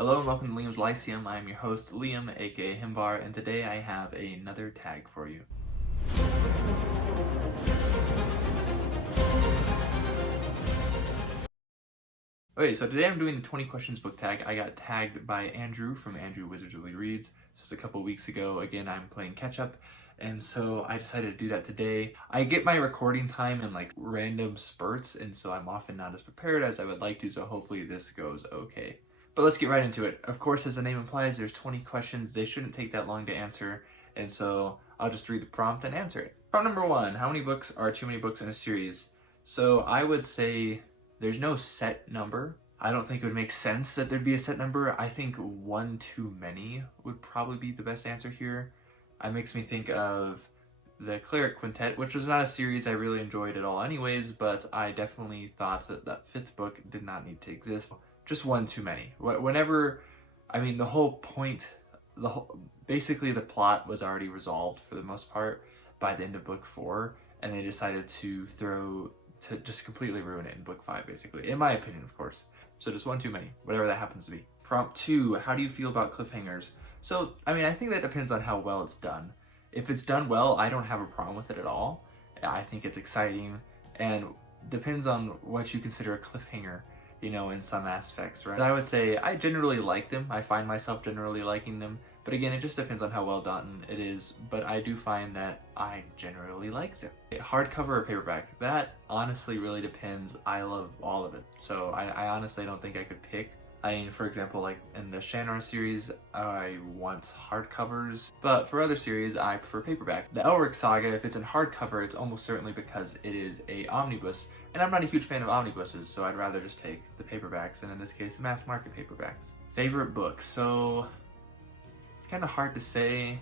Hello and welcome to Liam's Lyceum. I am your host, Liam, aka Himbar, and today I have another tag for you. Okay, so today I'm doing the 20 questions book tag. I got tagged by Andrew from Andrew Wizardly Reads just a couple weeks ago. Again, I'm playing catch up, and so I decided to do that today. I get my recording time in like random spurts, and so I'm often not as prepared as I would like to, so hopefully this goes okay. But let's get right into it. Of course, as the name implies, there's 20 questions. They shouldn't take that long to answer, and so I'll just read the prompt and answer it. Prompt number 1, how many books are too many books in a series? So I would say there's no set number. I don't think it would make sense that there'd be a set number. I think one too many would probably be the best answer here. It makes me think of the Cleric Quintet, which was not a series I really enjoyed at all anyways, but I definitely thought that that 5th book did not need to exist. Just one too many. Whenever, I mean, the whole point, basically the plot was already resolved for the most part by the end of book 4, and they decided to just completely ruin it in book 5, basically. In my opinion, of course. So just one too many, whatever that happens to be. Prompt 2, how do you feel about cliffhangers? So, I mean, I think that depends on how well it's done. If it's done well, I don't have a problem with it at all. I think it's exciting, and depends on what you consider a cliffhanger, you know, in some aspects, right? I would say I generally like them. I find myself generally liking them. But again, it just depends on how well done it is. But I do find that I generally like them. Hardcover or paperback? That honestly really depends. I love all of it. So I honestly don't think I could pick. I mean, for example, like in the Shannon series, I want hardcovers, but for other series, I prefer paperback. The Elric Saga, if it's in hardcover, it's almost certainly because it is a omnibus, and I'm not a huge fan of omnibuses, so I'd rather just take the paperbacks, and in this case, mass market paperbacks. Favorite book? So it's kind of hard to say,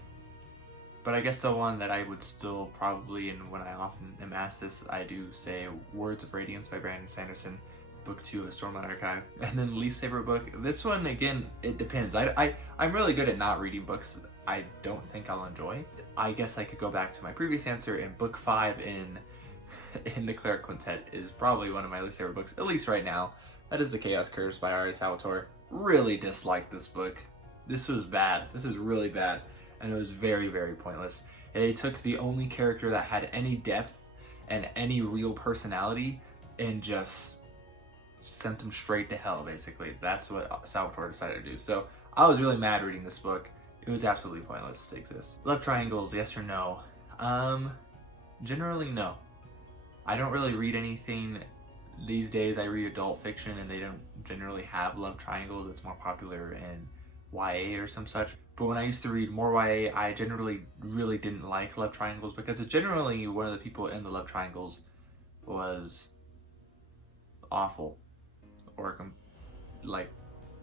but I guess the one that I would still probably, and when I often am asked this, I do say Words of Radiance by Brandon Sanderson. Book 2 of the Stormlight Archive. And then least favorite book, this one again, it depends. I'm really good at not reading books I don't think I'll enjoy. I guess I could go back to my previous answer, and book 5 in the Cleric Quintet is probably one of my least favorite books, at least right now. That is The Chaos Curse by R.A. Salvatore. Really disliked this book. This was bad. This was really bad, and it was very, very pointless. They took the only character that had any depth and any real personality and just sent them straight to hell, basically. That's what Salvatore decided to do. So I was really mad reading this book. It was absolutely pointless to exist. Love triangles, yes or no? Generally no. I don't really read anything these days. I read adult fiction and they don't generally have love triangles. It's more popular in YA or some such. But when I used to read more YA, I generally really didn't like love triangles because it generally, one of the people in the love triangles was awful. Or like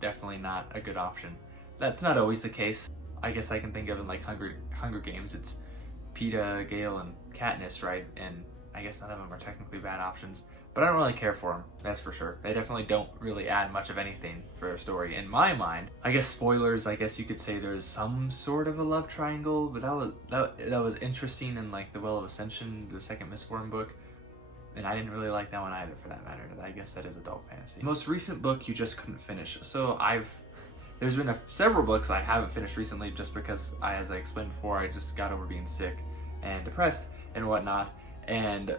definitely not a good option. That's not always the case. I guess I can think of in like Hunger Games, it's Peeta, Gale, and Katniss, right? And I guess none of them are technically bad options, but I don't really care for them, that's for sure. They definitely don't really add much of anything for a story in my mind. I guess spoilers, I guess you could say there's some sort of a love triangle, but that was interesting in like The Well of Ascension, the second Mistborn book. And I didn't really like that one either, for that matter. I guess that is adult fantasy. Most recent book you just couldn't finish. So there's been several books I haven't finished recently just because as I explained before, I just got over being sick and depressed and whatnot. And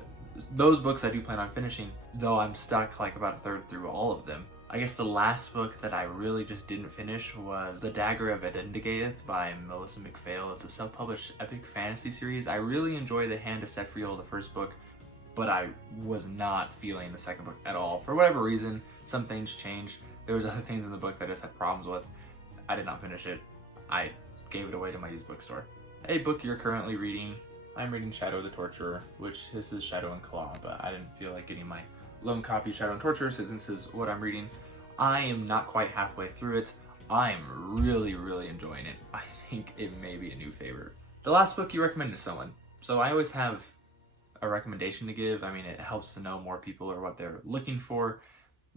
those books I do plan on finishing, though I'm stuck like about a third through all of them. I guess the last book that I really just didn't finish was The Dagger of Edendigaeth by Melissa McPhail. It's a self-published epic fantasy series. I really enjoy The Hand of Sephiroth, the first book, but I was not feeling the second book at all. For whatever reason, some things changed. There was other things in the book that I just had problems with. I did not finish it. I gave it away to my used bookstore. A book you're currently reading. I'm reading Shadow the Torturer, which this is Shadow and Claw, but I didn't feel like getting my lone copy Shadow and Torturer since this is what I'm reading. I am not quite halfway through it. I'm really, really enjoying it. I think it may be a new favorite. The last book you recommend to someone. So I always have a recommendation to give. I mean, it helps to know more people or what they're looking for,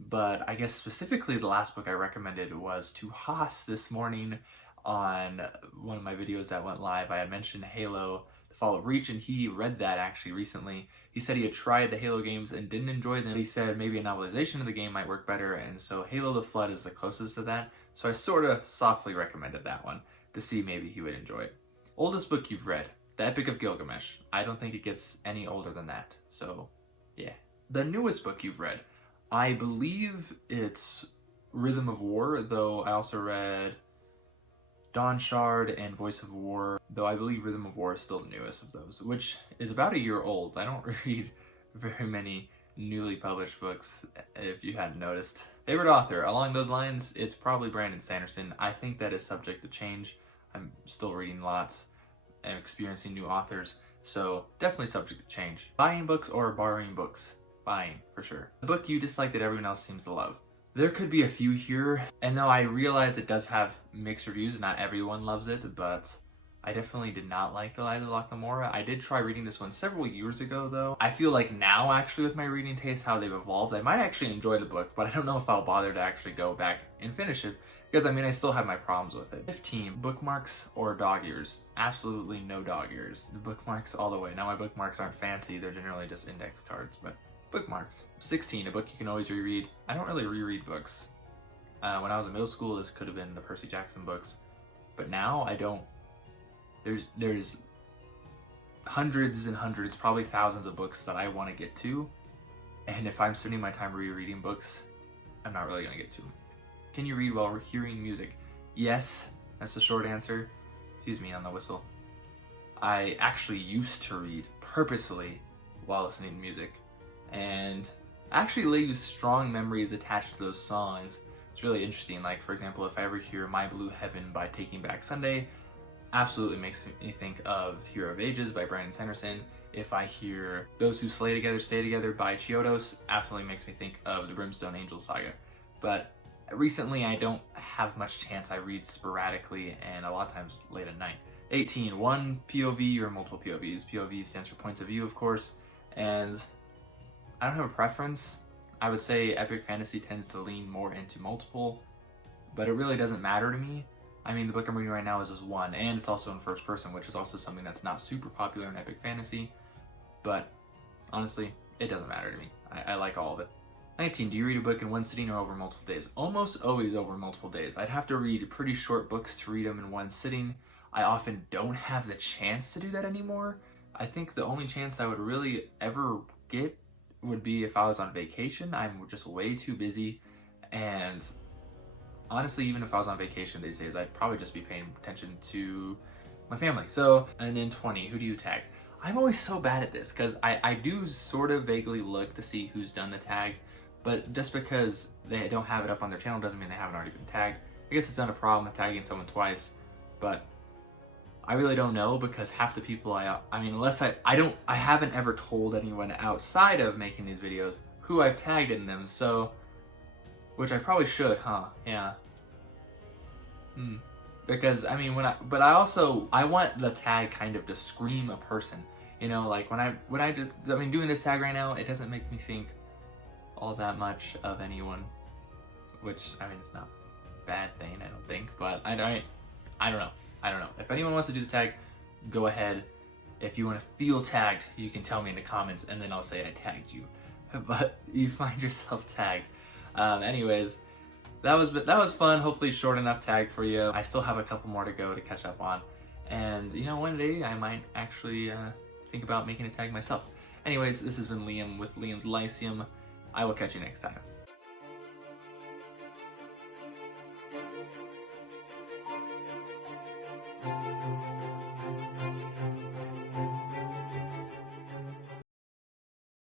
but I guess specifically the last book I recommended was to Haas this morning on one of my videos that went live. I had mentioned Halo, The Fall of Reach, and he read that actually recently. He said he had tried the Halo games and didn't enjoy them. He said maybe a novelization of the game might work better, and so Halo the Flood is the closest to that. So I sort of softly recommended that one to see maybe he would enjoy it. Oldest book you've read, The Epic of Gilgamesh. I don't think it gets any older than that, so yeah. The newest book you've read, I believe it's Rhythm of War, though I also read Dawn Shard and Voice of War, though I believe Rhythm of War is still the newest of those, which is about a year old. I don't read very many newly published books, if you hadn't noticed. Favorite author? Along those lines, it's probably Brandon Sanderson. I think that is subject to change. I'm still reading lots and experiencing new authors, so definitely subject to change. Buying books or borrowing books? Buying, for sure. The book you dislike that everyone else seems to love? There could be a few here, and though I realize it does have mixed reviews, not everyone loves it, but I definitely did not like The Lies of Locke Lamora. I did try reading this one several years ago, though. I feel like now, actually, with my reading taste, how they've evolved, I might actually enjoy the book, but I don't know if I'll bother to actually go back and finish it, because, I mean, I still have my problems with it. 15, bookmarks or dog ears? Absolutely no dog ears. The bookmarks all the way. Now, my bookmarks aren't fancy, they're generally just index cards, but bookmarks. 16, a book you can always reread. I don't really reread books. When I was in middle school, this could have been the Percy Jackson books, but now I don't. There's hundreds and hundreds, probably thousands of books that I want to get to, and if I'm spending my time rereading books, I'm not really going to get to them. Can you read while hearing music? Yes, that's the short answer. Excuse me on the whistle. I actually used to read purposefully while listening to music, and actually leaves strong memories attached to those songs. It's really interesting. Like, for example, if I ever hear My Blue Heaven by Taking Back Sunday, absolutely makes me think of Hero of Ages by Brandon Sanderson. If I hear Those Who Slay Together Stay Together by Chiodos, absolutely makes me think of the Brimstone Angels saga. But recently I don't have much chance. I read sporadically and a lot of times late at night. 18, one POV or multiple POVs. POV stands for points of view, of course, and I don't have a preference. I would say epic fantasy tends to lean more into multiple, but it really doesn't matter to me. I mean, the book I'm reading right now is just one, and it's also in first person, which is also something that's not super popular in epic fantasy, but honestly, it doesn't matter to me. I like all of it. 19, do you read a book in one sitting or over multiple days? Almost always over multiple days. I'd have to read pretty short books to read them in one sitting. I often don't have the chance to do that anymore. I think the only chance I would really ever get would be if I was on vacation. I'm just way too busy, and honestly, even if I was on vacation these days, I'd probably just be paying attention to my family. So, and then 20, who do you tag? I'm always so bad at this, because I do sort of vaguely look to see who's done the tag, but just because they don't have it up on their channel doesn't mean they haven't already been tagged. I guess it's not a problem with tagging someone twice, but I really don't know, because half the people I mean, unless I haven't ever told anyone outside of making these videos who I've tagged in them, so, which I probably should, huh? Yeah. Because, I mean, I want the tag kind of to scream a person, you know, like I mean, doing this tag right now, it doesn't make me think all that much of anyone, which, I mean, it's not a bad thing, I don't think, but I don't know. If anyone wants to do the tag, go ahead. If you want to feel tagged, you can tell me in the comments, and then I'll say I tagged you. But you find yourself tagged. Anyways, that was fun. Hopefully short enough tag for you. I still have a couple more to go to catch up on. And, you know, one day I might actually think about making a tag myself. Anyways, this has been Liam with Liam's Lyceum. I will catch you next time.